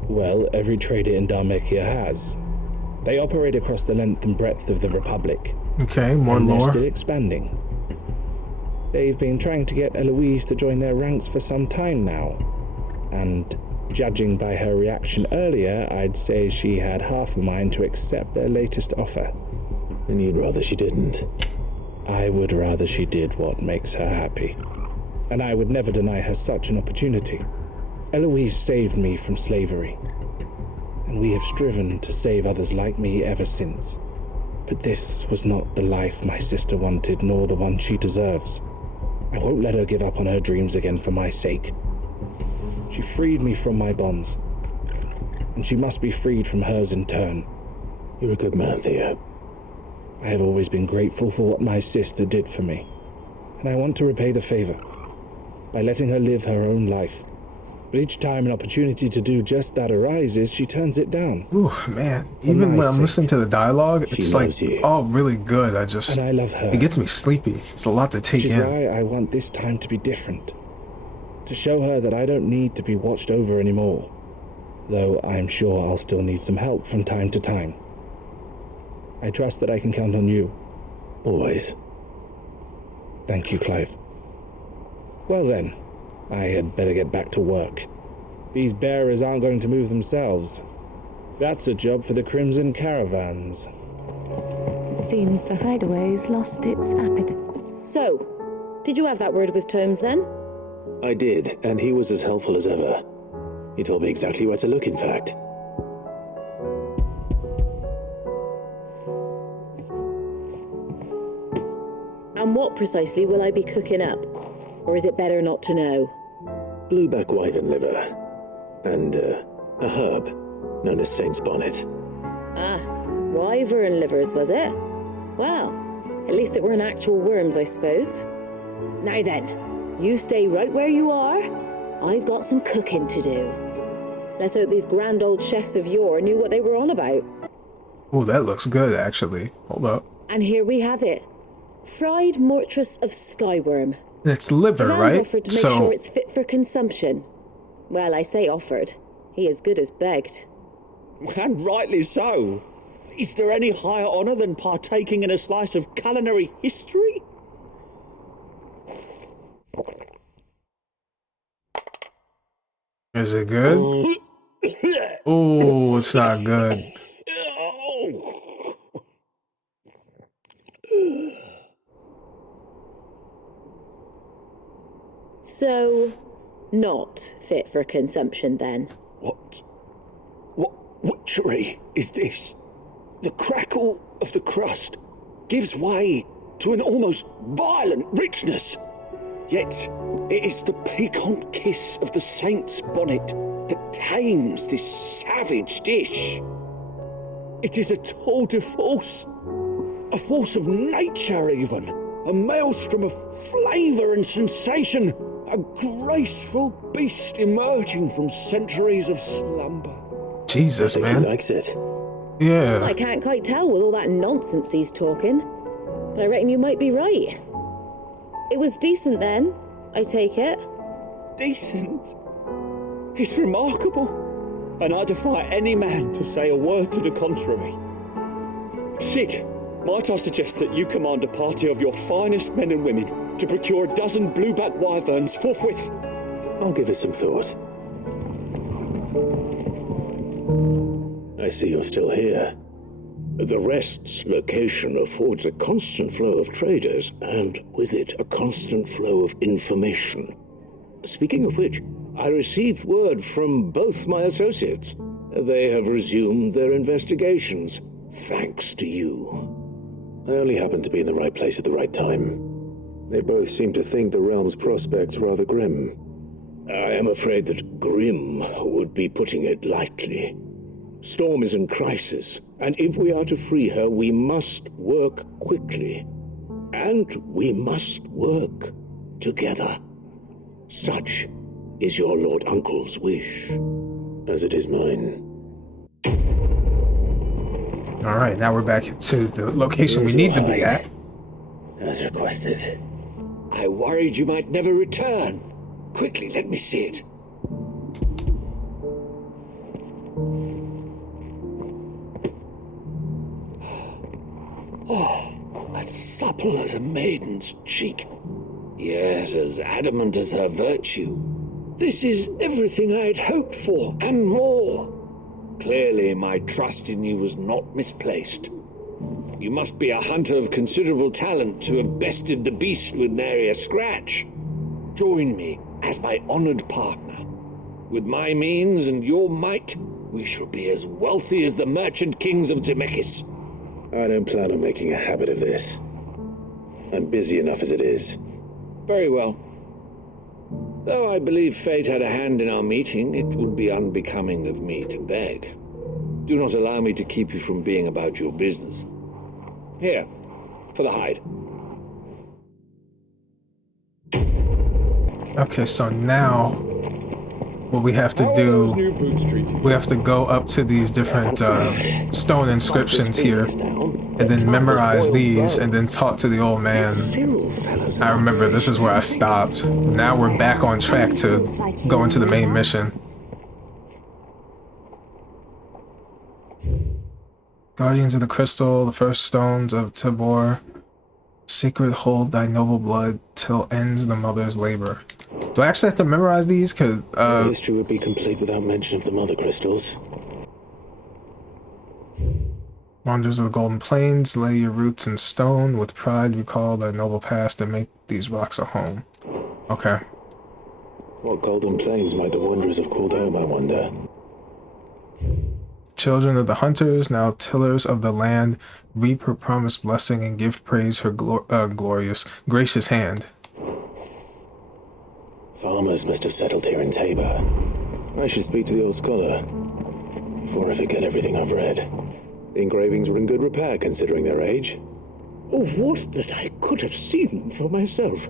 Well, every trader in Dharmekia has. They operate across the length and breadth of the Republic. Okay, more and lore. They're still expanding. They've been trying to get Eloise to join their ranks for some time now. And judging by her reaction earlier, I'd say she had half a mind to accept their latest offer. And you'd rather she didn't? I would rather she did what makes her happy. And I would never deny her such an opportunity. Eloise saved me from slavery. And we have striven to save others like me ever since. But this was not the life my sister wanted, nor the one she deserves. I won't let her give up on her dreams again for my sake. She freed me from my bonds, and she must be freed from hers in turn. You're a good man, Theo. I have always been grateful for what my sister did for me, and I want to repay the favor by letting her live her own life. But each time an opportunity to do just that arises, she turns it down. Ooh, man. Even when I'm listening to the dialogue, it's like all really good. And I love her. It gets me sleepy. It's a lot to take in. Which is why I want this time to be different. To show her that I don't need to be watched over anymore. Though I'm sure I'll still need some help from time to time. I trust that I can count on you. Always. Thank you, Clive. Well then, I had better get back to work. These bearers aren't going to move themselves. That's a job for the Crimson Caravans. It seems the hideaway's lost its appetite. So, did you have that word with Tomes then? I did, and he was as helpful as ever. He told me exactly where to look, in fact. And what precisely will I be cooking up? Or is it better not to know? Blueback wyvern liver. And, a herb known as Saint's Bonnet. Ah, wyvern livers, was it? Well, at least it weren't actual worms, I suppose. Now then, you stay right where you are. I've got some cooking to do. Let's hope these grand old chefs of yore knew what they were on about. Oh, that looks good, actually. Hold up. And here we have it. Fried mortress of skyworm. It's liver, right? Offered to make sure it's fit for consumption. Well, I say offered. He as good as begged. And rightly so. Is there any higher honour than partaking in a slice of culinary history? Is it good? Oh, it's not good. So, not fit for consumption then? What witchery is this? The crackle of the crust gives way to an almost violent richness. Yet, it is the piquant kiss of the Saint's Bonnet that tames this savage dish. It is a tour de force, a force of nature even, a maelstrom of flavour and sensation, a graceful beast emerging from centuries of slumber. Jesus, man. He likes it. Yeah. Well, I can't quite tell with all that nonsense he's talking, but I reckon you might be right. It was decent then, I take it. Decent? It's remarkable, and I defy any man to say a word to the contrary. Sid, might I suggest that you command a party of your finest men and women to procure a dozen blueback wyverns forthwith? I'll give it some thought. I see you're still here. The Rest's location affords a constant flow of traders, and with it a constant flow of information. Speaking of which, I received word from both my associates. They have resumed their investigations, thanks to you. I only happened to be in the right place at the right time. They both seem to think the realm's prospects rather grim. I am afraid that grim would be putting it lightly. Storm is in crisis, and if we are to free her, we must work quickly. And we must work together. Such is your Lord Uncle's wish. As it is mine. Alright, now we're back to the location we need to be at. As requested. I worried you might never return. Quickly, let me see it. Oh, as supple as a maiden's cheek, yet as adamant as her virtue. This is everything I had hoped for, and more. Clearly, my trust in you was not misplaced. You must be a hunter of considerable talent to have bested the beast with nary a scratch. Join me as my honored partner. With my means and your might, we shall be as wealthy as the merchant kings of Zemeckis. I don't plan on making a habit of this. I'm busy enough as it is. Very well. Though I believe fate had a hand in our meeting, it would be unbecoming of me to beg. Do not allow me to keep you from being about your business. Here, for the hide. Okay, so now what we have to do, we have to go up to these different stone inscriptions here and then memorize these and then talk to the old man. I remember this is where I stopped. Now we're back on track to go into the main mission. Guardians of the Crystal, the first stones of Tabor. Sacred hold thy noble blood till ends the mother's labor. Do I actually have to memorize these? Cause history would be complete without mention of the mother crystals. Wanderers of the Golden Plains, lay your roots in stone. With pride recall thy noble past and make these rocks a home. Okay. What Golden Plains might the wanderers have called home, I wonder? Children of the hunters, now tillers of the land, reap her promised blessing and give praise her gracious hand. Farmers must have settled here in Tabor. I should speak to the old scholar before I forget everything I've read. The engravings were in good repair considering their age. Oh, would that I could have seen for myself.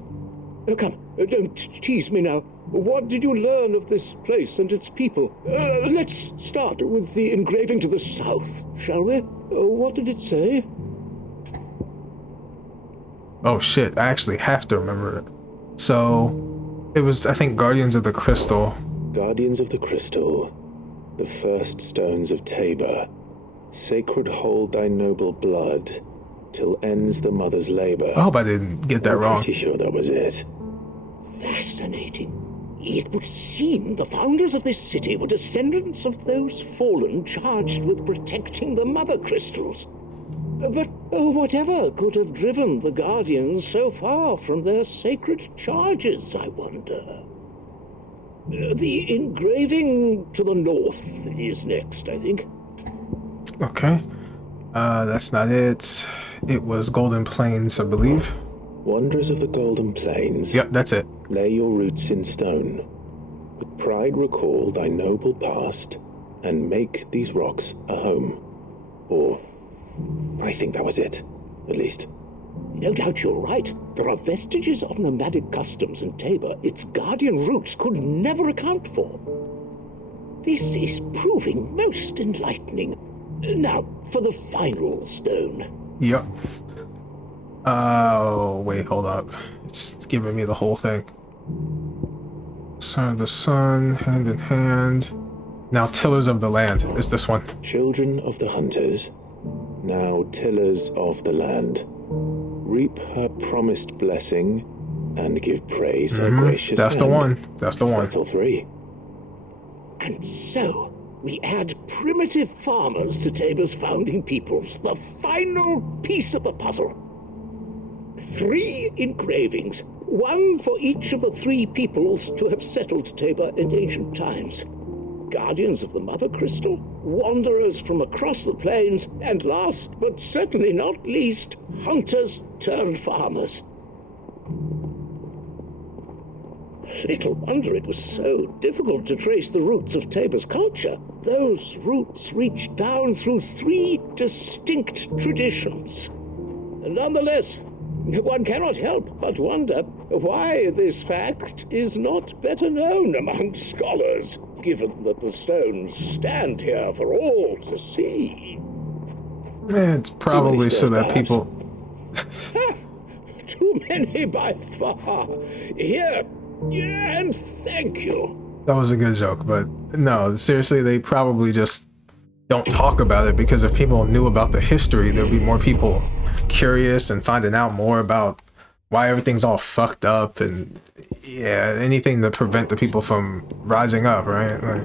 Come, don't tease me now. What did you learn of this place and its people? Let's start with the engraving to the south, shall we? What did it say? Oh shit, I actually have to remember it. So, it was, I think, Guardians of the Crystal. Guardians of the Crystal, the first stones of Tabor. Sacred hold thy noble blood till ends the mother's labor. I hope I didn't get that wrong. I'm pretty sure that was it. Fascinating. It would seem the founders of this city were descendants of those fallen charged with protecting the mother crystals. But whatever could have driven the Guardians so far from their sacred charges, I wonder? The engraving to the north is next, I think. Okay. That's not it. It was Golden Plains, I believe. Wanderers of the Golden Plains. Yep, that's it. Lay your roots in stone. With pride recall thy noble past, and make these rocks a home. Or, I think that was it, at least. No doubt you're right. There are vestiges of nomadic customs in Tabor its guardian roots could never account for. This is proving most enlightening. Now, for the final stone. Yep. Oh, wait, hold up. It's giving me the whole thing. Son of the sun, hand in hand. Now tillers of the land. It's this one. Children of the hunters, now tillers of the land. Reap her promised blessing and give praise her gracious That's hand. the one. That's the one. That's all three. And so, we add primitive farmers to Tabor's founding peoples, the final piece of the puzzle. 3 engravings, one for each of the 3 peoples to have settled Tabor in ancient times. guardians of the Mother Crystal, wanderers from across the plains, and last but certainly not least, hunters turned farmers. Little wonder it was so difficult to trace the roots of Tabor's culture. Those roots reach down through 3 distinct traditions. Nonetheless, one cannot help but wonder why this fact is not better known among scholars, given that the stones stand here for all to see. It's probably so that people... Too many by far. Here, and thank you. That was a good joke, but no, seriously, they probably just don't talk about it, because if people knew about the history, there'd be more people curious and finding out more about why everything's all fucked up, and yeah, anything to prevent the people from rising up, right? Like,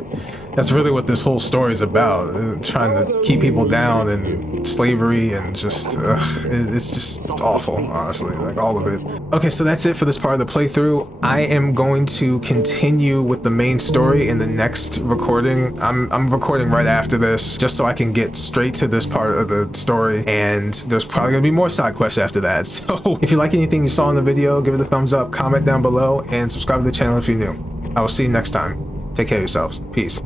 that's really what this whole story is about, trying to keep people down and slavery and just it's awful, honestly, like all of it. Okay, so that's it for this part of the playthrough. I am going to continue with the main story in the next recording. I'm recording right after this just so I can get straight to this part of the story, and there's probably gonna be more side quests after that. So if you like anything you saw in the video, give it a thumbs up, comment down below, and subscribe to the channel if you're new. I will see you next time. Take care of yourselves. Peace.